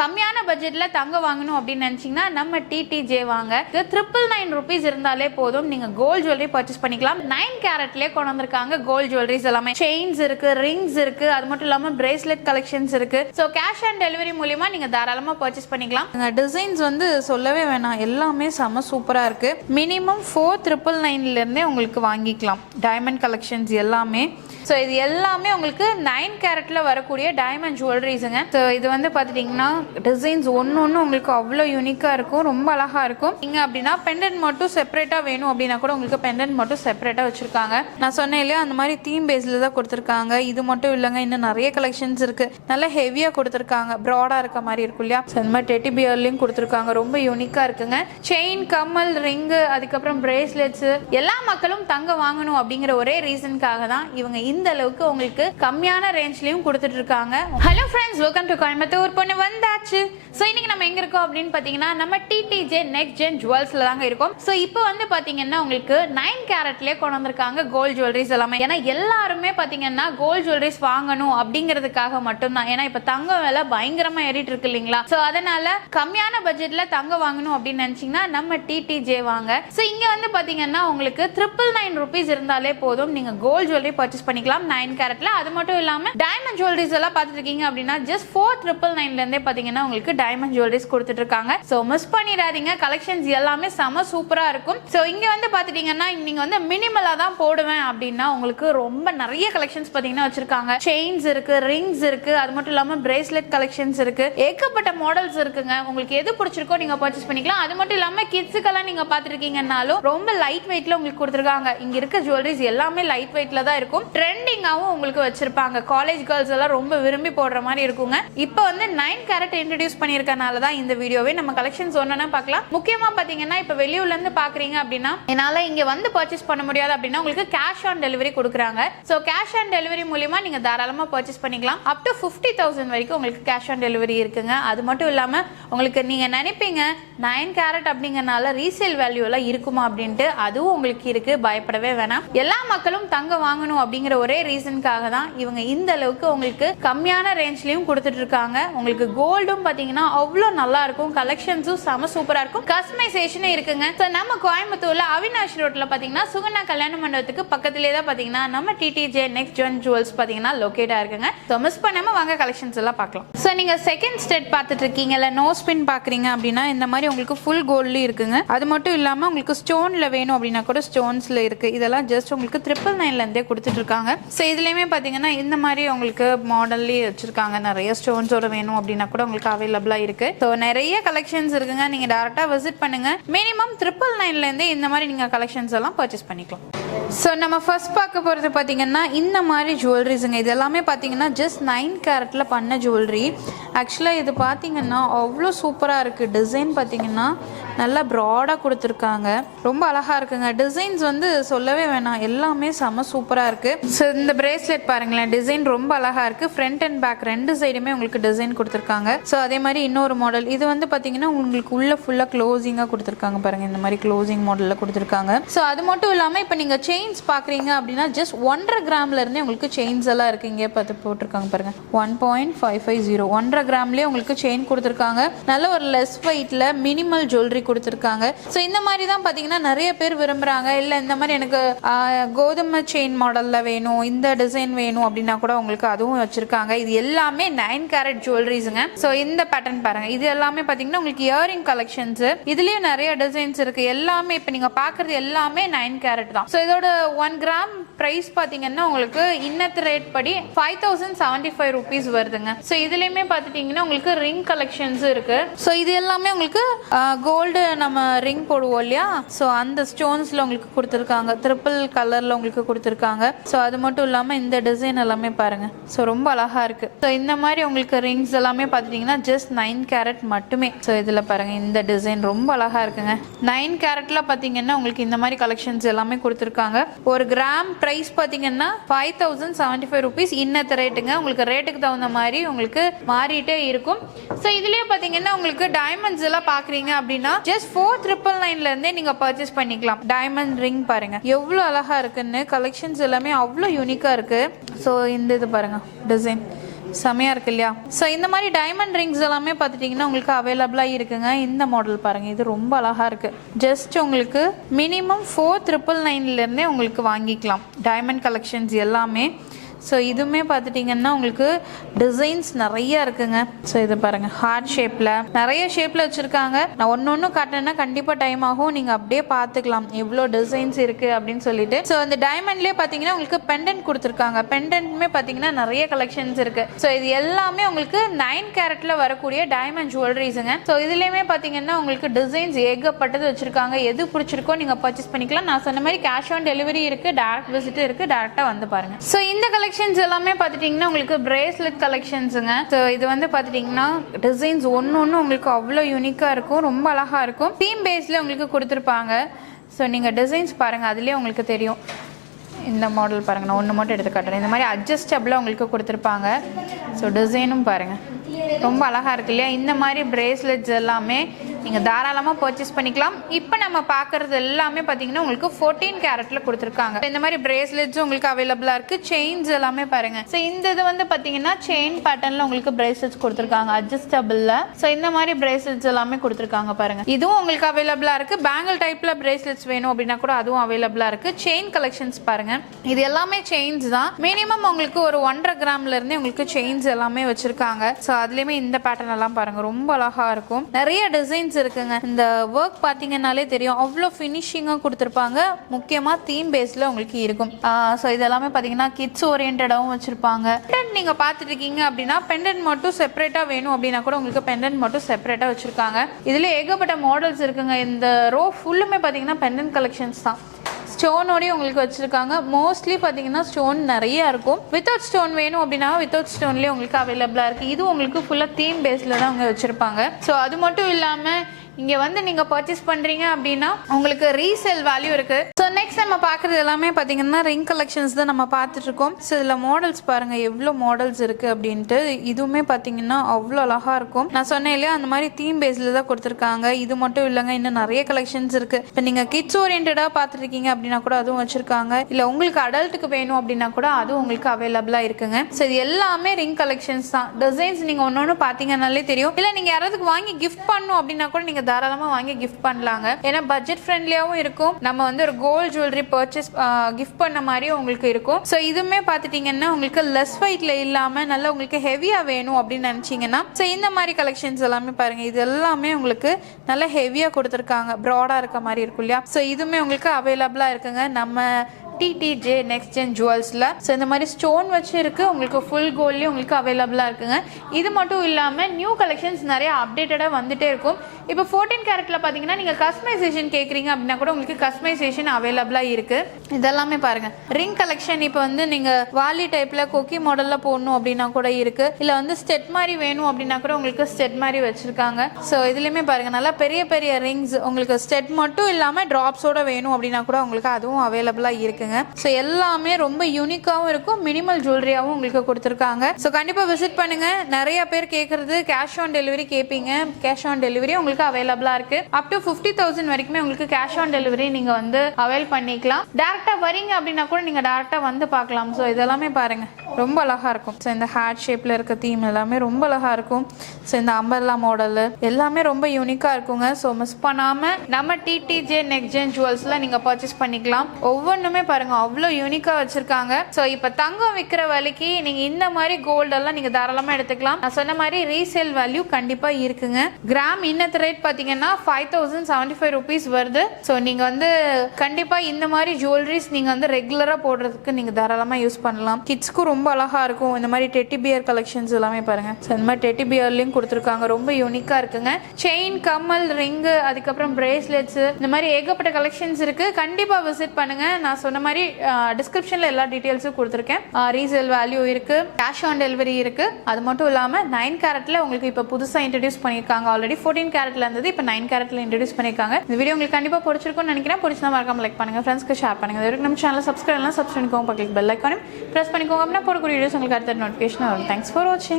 கம்மியான பட்ஜெட்ல தங்க வாங்கணும் அப்படின்னு நினைச்சீங்கன்னா நம்ம டிடிஜே வாங்க. 999 rupees இருந்தாலே போதும், நீங்க கோல்ட் ஜுவல்லரி பர்ச்சேஸ் பண்ணிக்கலாம். 9 கேரட்லயே கொண்டு வந்திருக்காங்க கோல்ட் ஜுவல்லரிஸ் எல்லாமே. செயின்ஸ் இருக்கு, ரிங்ஸ் இருக்கு, அது மட்டும் இல்லாம பிரேஸ்லெட் கலெக்ஷன்ஸ் இருக்கு. சோ கேஷ் ஆன் டெலிவரி மூலமா நீங்க தாராளமா பர்ச்சேஸ் பண்ணிக்கலாம். டிசைன்ஸ் வந்து சொல்லவே வேணாம், எல்லாமே செம சூப்பரா இருக்கு. மினிமம் 4999ல இருந்தே உங்களுக்கு வாங்கிக்கலாம் டைமண்ட் கலெக்ஷன்ஸ் எல்லாமே. ஸோ இது எல்லாமே உங்களுக்கு 9 கேரட்ல வரக்கூடிய டைமண்ட் ஜுவல்லரிஸுங்க. ஸோ இது வந்து பார்த்துட்டிங்கன்னா டிசைன்ஸ் ஒன்று உங்களுக்கு அவ்வளோ யூனிக்காக இருக்கும், ரொம்ப அழகாக இருக்கும். நீங்கள் அப்படின்னா பெண்டன்ட் மட்டும் செப்பரேட்டாக வேணும் அப்படின்னா கூட உங்களுக்கு பெண்டன்ட் மட்டும் செப்பரேட்டாக வச்சுருக்காங்க. நான் சொன்னேன் இல்லையா, அந்த மாதிரி தீம் பேஸில் தான் கொடுத்துருக்காங்க. இது மட்டும் இல்லைங்க, இன்னும் நிறைய கலெக்ஷன்ஸ் இருக்குது. நல்லா ஹெவியாக கொடுத்துருக்காங்க, ப்ராடாக இருக்க மாதிரி இருக்கும் இல்லையா. ஸோ இந்த மாதிரி டெட்டி பியர்லையும் கொடுத்துருக்காங்க, ரொம்ப யூனிக்காக இருக்குங்க. செயின், கம்மல், ரிங்கு, அதுக்கப்புறம் பிரேஸ்லெட்ஸு, எல்லா மக்களும் தங்க வாங்கணும் அப்படிங்கிற ஒரே ரீசனுக்காக தான் இவங்க இந்த அளவுக்கு உங்களுக்கு கம்மியான ரேஞ்ச்லயும் கொடுத்துட்டு இருக்காங்க. Hello friends, welcome to Coimbatore பொண்ணு வந்தாச்சு. ஸோ இன்னைக்கு நம்ம எங்க இருக்கோம் அப்படின்னு பாத்தீங்கன்னா நம்ம டிடிஜே நெக்ஸ்ட் ஜென் ஜுவல்ஸ்ல தாங்க இருக்கோம். ஸோ இப்போ வந்து பாத்தீங்கன்னா உங்களுக்கு 9 கேரட்லயே கொண்டு வந்திருக்காங்க கோல்ட் ஜுவல்லரிஸ் எல்லாமே. ஏன்னா எல்லாருமே பாத்தீங்கன்னா கோல்ட் ஜுவல்லரிஸ் வாங்கணும் அப்படிங்கிறதுக்காக மட்டும்தான். ஏன்னா இப்ப தங்க விலை பயங்கரமா ஏறிட்டு இருக்கு இல்லைங்களா. ஸோ அதனால கம்மியான பட்ஜெட்ல தங்க வாங்கணும் அப்படின்னு நினைச்சீங்கன்னா நம்ம டிடிஜே வாங்க. ஸோ இங்க வந்து பாத்தீங்கன்னா உங்களுக்கு 999 rupees இருந்தாலே போதும், நீங்க கோல்ட் ஜுவல்லரி பர்ச்சேஸ் பண்ணிக்கலாம் 9 கேரட்ல. அது மட்டும் இல்லாம டைமண்ட் ஜுவல்லரிஸ் எல்லாம் பார்த்துட்டு இருக்கீங்க அப்படின்னா ஜஸ்ட் 4999ல இருந்தே பாத்தீங்கன்னா உங்களுக்கு டைமண்ட் ஜுவல்லரிஸ் கொடுத்துட்டு இருக்காங்க. சோ மிஸ் பண்ணிடாதீங்க, கலெக்ஷன்ஸ் எல்லாமே செம சூப்பரா இருக்கும். சோ இங்க வந்து பாத்துட்டீங்கன்னா நீங்க வந்து மினிமலா தான் போடுவேன் அப்படின்னா உங்களுக்கு ரொம்ப நிறைய கலெக்ஷன்ஸ் பாத்தீங்கன்னா வச்சிருக்காங்க. செயின்ஸ் இருக்கு, ரிங்ஸ் இருக்கு, அது மட்டும் இல்லாம பிரேஸ்லெட் கலெக்ஷன்ஸ் இருக்கு, ஏகப்பட்ட மாடல்ஸ் இருக்குங்க. உங்களுக்கு எது பிடிச்சிருக்கோ நீங்க பர்ச்சேஸ் பண்ணிக்கலாம். அது மட்டும் இல்லாம கிட்ஸுக்கெல்லாம் நீங்க பாத்துருக்கீங்கன்னாலும் ரொம்ப லைட் வெயிட்ல உங்களுக்கு கொடுத்துருக்காங்க. இங்க இருக்க ஜுவல்லரிஸ் எல்லாமே லைட் வெயிட்ல தான் இருக்கும். ட்ரெண்டிங்காவும் உங்களுக்கு வச்சிருப்பாங்க. காலேஜ் கேர்ள்ஸ் எல்லாம் ரொம்ப விரும்பி போடுற மாதிரி இருக்குங்க. இப்போ வந்து 9 கேரட் இன்ட்ரோடியூஸ் பண்ணிருக்கனால தான் இந்த வீடியோவே நம்ம கலெக்ஷன்ஸ் ஒண்ணா பார்க்கலாம். முக்கியமா பாத்தீங்கன்னா இப்ப வெளியூர்ல இருந்து பாக்குறீங்க அப்படின்னா என்னால இங்க வந்து பர்ச்சேஸ் பண்ண முடியாது அப்படின்னா உங்களுக்கு கேஷ் ஆன் டெலிவரி கொடுக்குறாங்க. சோ கேஷ் ஆன் டெலிவரி மூலமா நீங்க தாராளமா பர்ச்சேஸ் பண்ணிக்கலாம். அப் டு 50,000 வரைக்கும் உங்களுக்கு கேஷ் ஆன் டெலிவரி இருக்குங்க. அது மட்டும் இல்லாம உங்களுக்கு நீங்க நினைப்பீங்க 9 கேரட் அப்படிங்கறனால ரீசேல் வேல்யூ எல்லாம் இருக்குமா அப்படின்ட்டு, அதுவும் உங்களுக்கு இருக்கு, பயப்படவே வேணாம். எல்லா மக்களும் தங்க வாங்கணும் அப்படிங்கிற ஒரே ரீசனுக்காக தான் இவங்க இந்த அளவுக்கு உங்களுக்கு கம்மியான ரேஞ்ச்லயும் கொடுத்துட்டு இருக்காங்க. உங்களுக்கு கோல்டும் பாத்தீங்கன்னா அவ்வளவு நல்லா இருக்கும், கலெக்ஷன்ஸும் செம சூப்பரா இருக்கும், கஸ்டமைசேஷனும் இருக்குங்க. நம்ம கோயம்புத்தூர்ல அவினாஷ் ரோட்ல பாத்தீங்கன்னா சுகன்யா கல்யாண மண்டபத்துக்கு பக்கத்திலே தான் பாத்தீங்கன்னா நம்ம டிடிஜே நெக்ஸ்ட் ஜென் ஜுவல்ஸ் பாத்தீங்கன்னா லொகேட்டா இருக்குங்க. மிஸ் பண்ணாம வாங்க கலெக்ஷன்ஸ் எல்லாம் பார்க்கலாம். சோ நீங்க செகண்ட் ஸ்டெட் பார்த்துட்டு இருக்கீங்கல்ல, நோ ஸ்பின் பாக்குறீங்க அப்படின்னா இந்த மாதிரி உங்களுக்கு ஃபுல் கோல்ட்ல இருக்குங்க. அது மட்டும் இல்லாம உங்களுக்கு ஸ்டோன்ல வேணும் அப்படின்னா கூட ஸ்டோன்ஸ்ல இருக்கு. இதெல்லாம் ஜஸ்ட் உங்களுக்கு 999ல இருந்தே கொடுத்துட்டு இருக்காங்க. சோ இதுலயுமே பாத்தீங்கன்னா இந்த மாதிரி உங்களுக்கு மாடல்லயே வச்சிருக்காங்க. நிறைய ஸ்டோன்ஸோட வேணும் அப்படின்னா கூட உங்களுக்கு அவைலபிளா இருக்கு. சோ நிறைய கலெக்ஷன்ஸ் இருக்குங்க. நீங்க டைரக்டா விசிட் பண்ணுங்க. மினிமம் 999ல இருந்தே இந்த மாதிரி நீங்க கலெக்ஷன்ஸ் எல்லாம் பர்ச்சேஸ் பண்ணிக்கலாம். சோ நம்ம ஃபர்ஸ்ட் பார்க்க போறது பாத்தீங்கன்னா இந்த மாதிரி ஜுவல்லரிஸ்ங்க. இது எல்லாமே பாத்தீங்கன்னா ஜஸ்ட் 9 கேரட்ல பண்ண ஜுவல்லரி. ஆக்சுவலா இது பாத்தீங்கன்னா அவ்வளோ சூப்பரா இருக்கு. டிசைன் பாத்தீங்கன்னா நல்லா ப்ராடா கொடுத்துருக்காங்க, ரொம்ப அழகா இருக்குங்க. டிசைன்ஸ் வந்து சொல்லவே வேணாம், எல்லாமே செம சூப்பரா இருக்கு. ஸோ இந்த பிரேஸ்லெட் பாருங்களேன், டிசைன் ரொம்ப அழகா இருக்கு. ஃப்ரண்ட் அண்ட் பேக் ரெண்டு சைடுமே உங்களுக்கு டிசைன் கொடுத்துருக்காங்க. ஸோ அதே மாதிரி இன்னொரு மாடல் இது வந்து பாத்தீங்கன்னா உங்களுக்கு உள்ள ஃபுல்லா க்ளோசிங்கா கொடுத்துருக்காங்க பாருங்க. இந்த மாதிரி க்ளோசிங் மாடல்ல கொடுத்துருக்காங்க. ஸோ அது மட்டும் இல்லாம இப்போ நீங்க செயின்ஸ் பாக்குறீங்க அப்படின்னா ஜஸ்ட் 1.5 கிராம்ல இருந்தே உங்களுக்கு செயின்ஸ் எல்லாம் இருக்கு. இங்கே பார்த்து போட்டிருக்காங்க பாருங்க, 1.550 1.5 கிராம்லயே உங்களுக்கு செயின் கொடுத்துருக்காங்க. நல்ல ஒரு லெஸ் வெயிட்ல மினிமல் ஜுவல்லரி கொடுத்துருக்காங்க. ஸோ இந்த மாதிரி தான் பாத்தீங்கன்னா நிறைய பேர் விரும்புறாங்க. இல்ல இந்த மாதிரி எனக்கு கோதுமை செயின் மாடல்ல வேணும், இந்த டிசைன் வேணும் அப்படின்னா கூட உங்களுக்கு அதுவும் வச்சிருக்காங்க. இது எல்லாமே 9 கேரட் ஜுவல்லரிஸ்ங்க. ஸோ இந்த பேட்டர்ன் பாருங்க, இது எல்லாமே பாத்தீங்கன்னா உங்களுக்கு இயரிங் கலெக்ஷன்ஸ். இதுலயும் நிறைய டிசைன்ஸ் இருக்கு. எல்லாமே இப்ப நீங்க பாக்குறது எல்லாமே 9 கேரட் தான். ஸோ இதோட 1 கிராம் பிரைஸ் பாத்தீங்கன்னா உங்களுக்கு இன்னத்து ரேட் படி 5075 rupees வருதுங்க. ஸோ இதுலயுமே பாத்துட்டீங்கன்னா உங்களுக்கு ரிங் கலெக்ஷன்ஸ் இருக்கு. ஸோ இது எல்லாமே உங்களுக்கு கோல்டு நம்ம ரிங் போடுவோம் இல்லையா, ஸோ அந்த ஸ்டோன்ஸ்ல உங்களுக்கு கொடுத்துருக்காங்க. ட்ரிபிள் கலர்ல உங்களுக்கு கொடுத்துருக்காங்க. ஸோ அது மட்டும் இல்லாம இந்த டிசைன் எல்லாமே பாருங்க, ஸோ ரொம்ப அழகா இருக்கு. ஸோ இந்த மாதிரி உங்களுக்கு ரிங்ஸ் எல்லாமே பாத்துட்டீங்கன்னா ஜஸ்ட் 9 கேரட் மட்டுமே. ஸோ இதுல பாருங்க, இந்த டிசைன் ரொம்ப அழகா இருக்குங்க. 9 கேரட்ல பாத்தீங்கன்னா உங்களுக்கு இந்த மாதிரி கலெக்ஷன்ஸ் எல்லாமே கொடுத்துருக்காங்க. 1 கிராம் பிரைஸ் பாத்தீங்கன்னா 5075 rupees இன்னத்த ரேட்டுங்க. உங்களுக்கு ரேட்டுக்கு தகுந்த மாதிரி உங்களுக்கு மாறிட்டே இருக்கும். ஸோ இதுலயே பாத்தீங்கன்னா உங்களுக்கு டைமண்ட்ஸ் எல்லாம் பாக்குறீங்க அப்படின்னா ஜஸ்ட் 4999ல இருந்தே நீங்க பர்ச்சேஸ் பண்ணிக்கலாம். டைமண்ட் ரிங் பாருங்க எவ்வளவு அழகா இருக்குன்னு, கலெக்ஷன்ஸ் எல்லாமே அவ்வளவு யூனிக்கா இருக்கு. ஸோ இந்த இது பாருங்க டிசைன் செமையாக இருக்கு இல்லையா? ஸோ இந்த மாதிரி டைமண்ட் ரிங்ஸ் எல்லாமே பார்த்துட்டிங்கன்னா உங்களுக்கு அவைலபிளாக இருக்குங்க. இந்த மாடல் பாருங்கள், இது ரொம்ப அழகாக இருக்குது. ஜஸ்ட் உங்களுக்கு மினிமம் 4,999 உங்களுக்கு வாங்கிக்கலாம் டைமண்ட் கலெக்ஷன்ஸ் எல்லாமே. ஸோ இதுவுமே பார்த்துட்டிங்கன்னா உங்களுக்கு டிசைன்ஸ் நிறைய இருக்குங்க. ஸோ இது பாருங்கள், ஹார்ட் ஷேப்பில் நிறைய ஷேப்பில் வச்சுருக்காங்க. நான் ஒன்று காட்டினேன்னா கண்டிப்பாக டைம் ஆகும், நீங்கள் அப்படியே பார்த்துக்கலாம் எவ்வளோ டிசைன்ஸ் இருக்குது அப்படின்னு சொல்லிட்டு. ஸோ இந்த டைமண்ட்லேயே பார்த்தீங்கன்னா உங்களுக்கு பெண்டன்ட் கொடுத்துருக்காங்க. பெண்டன்ட்டுமே பார்த்தீங்கன்னா நிறைய கலெக்ஷன்ஸ் இருக்குது. ஸோ இது எல்லாமே உங்களுக்கு 9 கேரட்டில் வரக்கூடிய டைமண்ட் ஜுவல்லரிஸுங்க. ஸோ இதுலேயுமே பார்த்தீங்கன்னா உங்களுக்கு டிசைன்ஸ் ஏகப்பட்டது வச்சுருக்காங்க. எது பிடிச்சிருக்கோ நீங்கள் பர்ச்சேஸ் பண்ணிக்கலாம். நான் சொன்ன மாதிரி கேஷ் ஆன் டெலிவரி இருக்குது, டேரக்ட் விசிட் இருக்குது, டேரெக்டாக வந்து பாருங்கள். ஸோ இந்த கலெக்ஷன்ஸ் எல்லாமே பார்த்துட்டிங்கன்னா உங்களுக்கு பிரேஸ்லெட் கலெக்ஷன்ஸுங்க. ஸோ இது வந்து பார்த்துட்டிங்கன்னா டிசைன்ஸ் ஒன்று உங்களுக்கு அவ்வளோ யூனிக்காக இருக்கும், ரொம்ப அழகாக இருக்கும். தீம் பேஸில் உங்களுக்கு கொடுத்துருப்பாங்க. ஸோ நீங்கள் டிசைன்ஸ் பாருங்கள், அதுலேயே உங்களுக்கு தெரியும். இந்த மாடல் பாருங்கள், நான் ஒன்று மட்டும் எடுத்து காட்டுறேன். இந்த மாதிரி அட்ஜஸ்டபிளாக உங்களுக்கு கொடுத்துருப்பாங்க. ஸோ டிசைனும் பாருங்கள், ரொம்ப அழகாக இருக்கு இல்லையா? இந்த மாதிரி பிரேஸ்லெட்ஸ் எல்லாமே நீங்கள் தாராளமாக பர்ச்சேஸ் பண்ணிக்கலாம். இப்போ நம்ம பார்க்குறது எல்லாமே பார்த்தீங்கன்னா உங்களுக்கு 14 கேரட்டில் கொடுத்துருக்காங்க. இந்த மாதிரி பிரேஸ்லெட்ஸும் உங்களுக்கு அவைலபிளாக இருக்குது. செயின்ஸ் எல்லாமே பாருங்கள். ஸோ இந்த இது வந்து பார்த்தீங்கன்னா செயின் பேட்டர்னில் உங்களுக்கு பிரேஸ்லெட்ஸ் கொடுத்துருக்காங்க அட்ஜஸ்டபிளில். ஸோ இந்த மாதிரி பிரேஸ்லெட்ஸ் எல்லாமே கொடுத்துருக்காங்க பாருங்கள். இதுவும் உங்களுக்கு அவைலபிளாக இருக்குது. பேங்கிள் டைப்பில் பிரேஸ்லெட்ஸ் வேணும் அப்படின்னா கூட அதுவும் அவைலபிளாக இருக்குது. செயின் கலெக்ஷன்ஸ் பாருங்கள், இது எல்லாமே செயின்ஸ் தான். மினிமம் உங்களுக்கு ஒரு 1.5 கிராம்லேருந்தே உங்களுக்கு செயின்ஸ் எல்லாமே வச்சுருக்காங்க. ஸோ அதுலேயுமே இந்த பேட்டர்ன் எல்லாம் பாருங்கள், ரொம்ப அழகாக இருக்கும். நிறைய டிசைன்ஸ் இருக்குங்க. இந்த ஒர்க் பார்த்தீங்கன்னாலே தெரியும், அவ்வளோ ஃபினிஷிங்காக கொடுத்துருப்பாங்க. முக்கியமாக தீம் பேஸில் உங்களுக்கு இருக்கும். ஸோ இதெல்லாமே பார்த்தீங்கன்னா கிட்ஸ் ஓரியன்டாகவும் வச்சுருப்பாங்க. பெண்டன்ட் நீங்கள் பார்த்துட்டு இருக்கீங்க அப்படின்னா பெண்டன்ட் மட்டும் செப்பரேட்டாக வேணும் அப்படின்னா கூட உங்களுக்கு பெண்டன்ட் மட்டும் செப்பரேட்டாக வச்சுருக்காங்க. இதில் ஏகப்பட்ட மாடல்ஸ் இருக்குங்க. இந்த ரோ ஃபுல்லுமே பார்த்தீங்கன்னா பெண்டன்ட் கலெக்ஷன்ஸ் தான். ஸ்டோனோடய உங்களுக்கு வச்சுருக்காங்க. மோஸ்ட்லி பார்த்தீங்கன்னா ஸ்டோன் நிறைய இருக்கும். வித்தவுட் ஸ்டோன் வேணும் அப்படின்னா வித்தவுட் ஸ்டோன்லேயே உங்களுக்கு அவைலபிளாக இருக்குது. இது உங்களுக்கு ஃபுல்லாக தீம் பேஸில் தான் அவங்க வச்சுருப்பாங்க. ஸோ அது மட்டும் இல்லாமல் இங்கே வந்து நீங்கள் பர்ச்சேஸ் பண்ணுறீங்க அப்படின்னா உங்களுக்கு ரீசேல் வேல்யூ இருக்குது. ஸோ நெக்ஸ்ட் நம்ம பார்க்குறது எல்லாமே பார்த்தீங்கன்னா ரிங் கலெக்ஷன்ஸ் தான் நம்ம பார்த்துட்ருக்கோம். ஸோ இதில் மாடல்ஸ் பாருங்கள், எவ்வளோ மாடல்ஸ் இருக்குது அப்படின்ட்டு. இதுவுமே பார்த்தீங்கன்னா அவ்வளோ அழகாக இருக்கும். நான் சொன்னேன் இல்லையா, அந்த மாதிரி தீம் பேஸில் தான் கொடுத்துருக்காங்க. இது மட்டும் இல்லைங்க, இன்னும் நிறைய கலெக்ஷன்ஸ் இருக்குது. இப்போ நீங்கள் கிட்ஸ் ஓரியன்டாக பார்த்துருக்கீங்க அப்படின்னா கூட அதுவும் வச்சுருக்காங்க. இல்லை உங்களுக்கு அடல்ட்டுக்கு வேணும் அப்படின்னா கூட அதுவும் உங்களுக்கு அவைலபிளாக இருக்குங்க. ஸோ இது எல்லாமே ரிங் கலெக்ஷன்ஸ் தான். டிசைன்ஸ் நீங்கள் ஒன்று பார்த்தீங்கன்னாலே தெரியும். இல்லை நீங்கள் யாராவதுக்கு வாங்கி கிஃப்ட் பண்ணணும் அப்படின்னா கூட நீங்கள் தாராளமாக வாங்கி கிஃப்ட் பண்ணலாங்க. ஏன்னா பட்ஜெட் ஃப்ரெண்ட்லியாகவும் இருக்கும். நம்ம வந்து ஒரு கோல்ட் ஜுவல்லரி பர்ச்சேஸ் கிஃப்ட் பண்ண மாதிரியும் உங்களுக்கு இருக்கும். ஸோ இதுவுமே பார்த்துட்டிங்கன்னா உங்களுக்கு லெஸ் வெயிட்ல இல்லாமல் நல்லா உங்களுக்கு ஹெவியாக வேணும் அப்படின்னு நினச்சிங்கன்னா ஸோ இந்த மாதிரி கலெக்ஷன்ஸ் எல்லாமே பாருங்கள். இது எல்லாமே உங்களுக்கு நல்லா ஹெவியாக கொடுத்துருக்காங்க, ப்ராடாக இருக்க மாதிரி இருக்கும் இல்லையா? ஸோ இதுவுமே உங்களுக்கு அவைலபிளாக இருக்குங்க நம்ம டிடிஜே நெக்ஸ்ட் ஜென் ஜுவல்ஸில். ஸோ இந்த மாதிரி ஸ்டோன் வச்சு இருக்குது, உங்களுக்கு ஃபுல் கோல்ட்லேயும் உங்களுக்கு அவைலபிளாக இருக்குங்க. இது மட்டும் இல்லாமல் நியூ கலெக்ஷன்ஸ் நிறைய அப்டேட்டடாக வந்துட்டே இருக்கும். இப்போ 14 கேரட்டில் பார்த்தீங்கன்னா நீங்கள் கஸ்டமைசேஷன் கேட்குறீங்க அப்படின்னா கூட உங்களுக்கு கஸ்டமைசேஷன் அவைலபிளாக இருக்குது. இதெல்லாமே பாருங்கள், ரிங் கலெக்ஷன் இப்போ வந்து நீங்கள் வாலி டைப்பில் கொக்கி மாடலில் போடணும் அப்படின்னா கூட இருக்குது. இல்லை வந்து ஸ்டெட் மாதிரி வேணும் அப்படின்னா கூட உங்களுக்கு ஸ்டெட் மாதிரி வச்சுருக்காங்க. ஸோ இதுலேயுமே பாருங்கள், நல்லா பெரிய பெரிய ரிங்ஸ் உங்களுக்கு ஸ்டெட் மட்டும் இல்லாமல் ட்ராப்ஸோட வேணும் அப்படின்னா கூட உங்களுக்கு அதுவும் அவைலபிளாக இருக்குங்க. ஸோ எல்லாமே ரொம்ப யூனிக்காகவும் இருக்கும், மினிமல் ஜுவல்லரியாகவும் உங்களுக்கு கொடுத்துருக்காங்க. ஸோ கண்டிப்பாக விசிட் பண்ணுங்க. நிறைய பேர் கேட்குறது கேஷ் ஆன் டெலிவரி கேட்பீங்க. கேஷ் ஆன் டெலிவரி உங்களுக்கு அவைலபிளாக இருக்கு. அப் டு 50,000 வரைக்குமே உங்களுக்கு கேஷ் ஆன் டெலிவரி நீங்கள் வந்து அவைல் பண்ணிக்கலாம். டேரெக்டாக வரீங்க அப்படின்னா கூட நீங்கள் டேரெக்டாக வந்து பார்க்கலாம். ஸோ இதெல்லாமே பாருங்க, ரொம்ப அழகாக இருக்கும். ஸோ இந்த ஹார்ட் ஷேப்பில் இருக்க தீம் எல்லாமே ரொம்ப அழகாக இருக்கும். ஸோ இந்த அம்பர்லா மாடல் எல்லாமே ரொம்ப யூனிக்காக இருக்குங்க. ஸோ மிஸ் பண்ணாமல் நம்ம டிடிஜே நெக்ஸ்ட் ஜென் ஜுவல்ஸில் நீங்கள் பர்ச்சேஸ் பண்ணிக்கலாம். ஒவ்வொன்றுமே பாருங்க, அவ்வளோ யூனிக்காக வச்சிருக்காங்க. ஸோ இப்போ தங்கம் விற்கிற விலைக்கு நீங்கள் இந்த மாதிரி கோல்டெல்லாம் நீங்கள் தாராளமாக எடுத்துக்கலாம். நான் சொன்ன மாதிரி ரீசேல் வேல்யூ கண்டிப்பாக இருக்குங்க. கிராம் இன்னத்து ரேட் பார்த்தீங்கன்னா 5,075 rupees வருது. ஸோ நீங்கள் வந்து கண்டிப்பாக இந்த மாதிரி ஜுவல்லரிஸ் நீங்கள் வந்து ரெகுலராக போடுறதுக்கு நீங்கள் தாராளமாக யூஸ் பண்ணலாம். கிட்ஸ்க்கும் ரொம்ப அழகாக இருக்கும். இந்த மாதிரி டெட்டி பியர் கலெக்ஷன்ஸ் எல்லாமே பாருங்க. ஸோ இந்த மாதிரி டெட்டி பியர்லையும் கொடுத்துருக்காங்க, ரொம்ப யூனிக்காக இருக்குங்க. செயின், கம்மல், ரிங்கு, அதுக்கப்புறம் பிரேஸ்லெட்ஸ், இந்த மாதிரி ஏகப்பட்ட கலெக்ஷன்ஸ் இருக்குது. கண்டிப்பாக விசிட் பண்ணுங்க. நான் சொன்ன மாதிரி டிஸ்கிரிப்ஷனில் எல்லா டீட்டெயில்ஸும் கொடுத்துருக்கேன். ரீசேல் வேல்யூ இருக்குது, கேஷ் ஆன் டெலிவரி இருக்குது. அது மட்டும் இல்லாமல் 9 கேரட்டில் உங்களுக்கு இப்போ புதுசாக இன்ட்ரடியூஸ் பண்ணியிருக்காங்க. ஆல்ரெடி 14 கேரட்டில் இருந்தது, இப்போ 9 கேரட்டில் இன்ட்ரடியூஸ் பண்ணியிருக்காங்க. இந்த வீடியோ உங்களுக்கு கண்டிப்பாக பிடிச்சிருக்கும்னு நினைக்கிறேன். பிடிச்சா மறக்காம லைக் பண்ணுங்கள், ஃப்ரெண்ட்ஸ்க்கு ஷேர் பண்ணுங்கள். இது வரைக்கும் நம்ம சேனலை சப்ஸ்கிரைப் பண்ணிக்கோங்க, பக்கத்தில் பெல் ஐக்கானையும் ப்ரெஸ் பண்ணிக்கோங்க. அப்படின்னா போடக்கூடிய வீடியோஸ் உங்களுக்கு அடுத்த நோட்டிஃபிகேஷன் வரும். தேங்க்ஸ் ஃபார் வாட்சிங்.